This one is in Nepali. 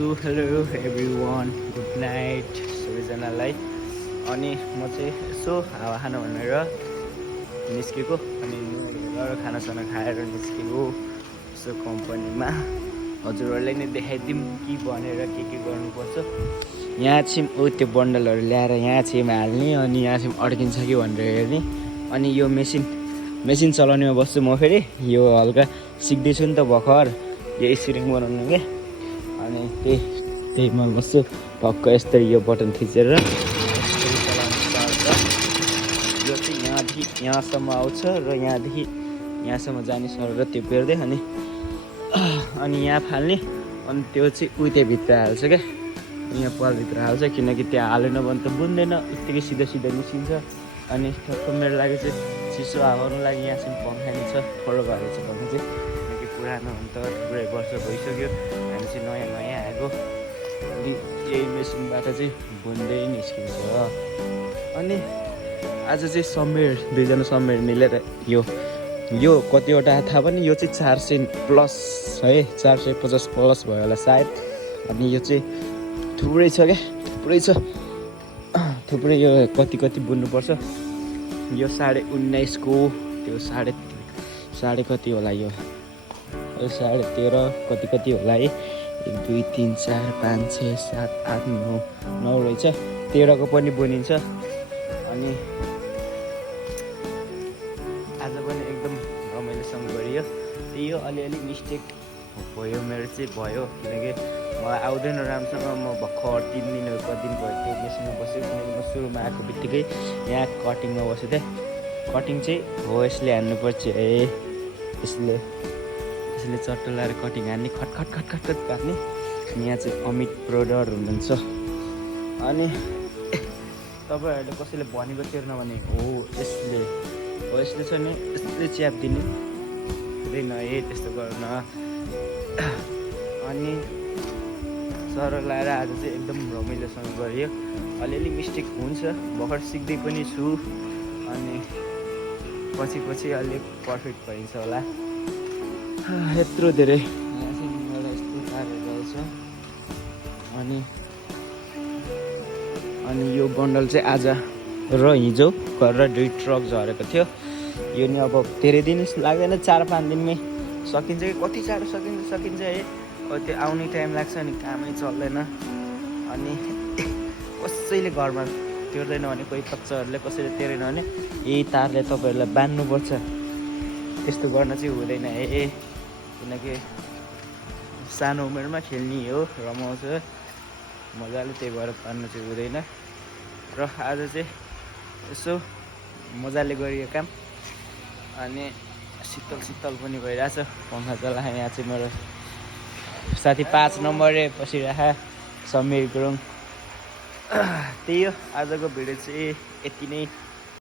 So hello everyone good night सबैजनालाई। अनि म चाहिँ यसो हावा खान भनेर निस्केको। अनि नुहाएर खानासाना खाएर निस्केको यसो कम्पनीमा। हजुरहरूलाई नै देखाइदिउँ कि भनेर के गर्नुपर्छ। यहाँ चाहिँ त्यो बन्डलहरू ल्याएर यहाँ चाहिँ हाल्ने अनि यहाँ चाहिँ अड्किन्छ कि भनेर हेर्ने। अनि यो मेसिन चलाउनेमा बस्छु म। फेरि यो हल्का सिक्दैछु नि त भर्खर यो स्टिरिङ बनाउनु के। अनि त्यहीमा बस्छु भक्क यस्तरी यो बटन थिचेर यो चाहिँ यहाँदेखि यहाँसम्म आउँछ र यहाँदेखि यहाँसम्म जाने सर र त्यो बेर्दै अनि यहाँ फाल्ने। अनि त्यो चाहिँ भित्र हाल्छ क्या, यहाँ पालभित्र हाल्छ किनकि त्यहाँ हालेन भने त बुन्दैन, यत्तिकै सिधा निस्किन्छ। अनि ठक्क मेरो लागि चाहिँ चिसो हावाउनु लागि यहाँ चाहिँ पङ्खा नि छ, फरक भएको छ पङ्खा चाहिँ किनकि पुरानो हुन त पुरै वर्ष भइसक्यो। हामी चाहिँ नयाँ आएको अनि यही मेसिनबाट चाहिँ बुन्दै निस्किन्छ। अनि आज चाहिँ समेर दुईजना समेर मिलेर यो कतिवटा थाहा पनि, यो चाहिँ 400+ है, 450 प्लस भयो होला सायद। अनि यो चाहिँ थुप्रै छ क्या, थुप्रै यो कति बुन्नुपर्छ। यो 19.5 को त्यो साढे कति होला, यो 13.5 कति होला है। 1 2 3 4 5 6 7 8 9 रहेछ। 13 को पनि बुनिन्छ। अनि आज पनि एकदम रमाइलोसँग गरियो। यो अलिअलि मिस्टेक भयो मेरो चाहिँ भयो किनकि मलाई आउँदैन राम्रोसँग। म भर्खर 3 दिनहरू कति दिन भयो त्यो मेसिनमा बसेको। किनकि म सुरुमा आएको बित्तिकै यहाँ कटिङमा बसेको थिएँ। कटिङ चाहिँ हो यसले हान्नुपर्छ है, यसले चट्ट लाएर कटिङ हान्ने, खट काट्ने। यहाँ चाहिँ अमित ब्रोडर हुनुहुन्छ। अनि तपाईँहरूले कसैले भनेको थिएन भने यसले छ नि, यसले च्याप दिने हुँदैन है, त्यस्तो गर्न। अनि सर लाएर आज चाहिँ एकदम रमाइलोसँग गरियो। अलिअलि मिस्टेक हुन्छ, भर्खर सिक्दै पनि छु। अनि पछि अलिक पर्फेक्ट भइन्छ होला। यत्रो धेरै यहाँ चाहिँ मलाई यस्तो कार्यहरू रहेछ। अनि यो बन्डल चाहिँ आज र हिजो गरेर 2 ट्रक झरेको थियो। यो नि अब धेरै दिन लाग्दैन, 4-5 दिनमै सकिन्छ कि कति चाँडो सकिन्छ है। त्यो आउने टाइम लाग्छ अनि कामै चल्दैन। अनि कसैले घरमा तिर्दैन भने, कोही बच्चाहरूले कसैले तिरेन भने यही तारले तपाईँहरूलाई बान्नुपर्छ। त्यस्तो गर्न चाहिँ हुँदैन है, किनकि सानो उमेरमा खेल्ने हो, रमाउँछ मजाले, त्यही भएर बान्नु चाहिँ हुँदैन। र आज चाहिँ यसो मजाले गरियो काम। अनि शीतल पनि भइरहेछ, पङ्खा चलाएँ। यहाँ चाहिँ मेरो साथी 5 नम्बरले बसिरहेको समीर गुरुङ। त्यही हो आजको भिडियो चाहिँ यति नै।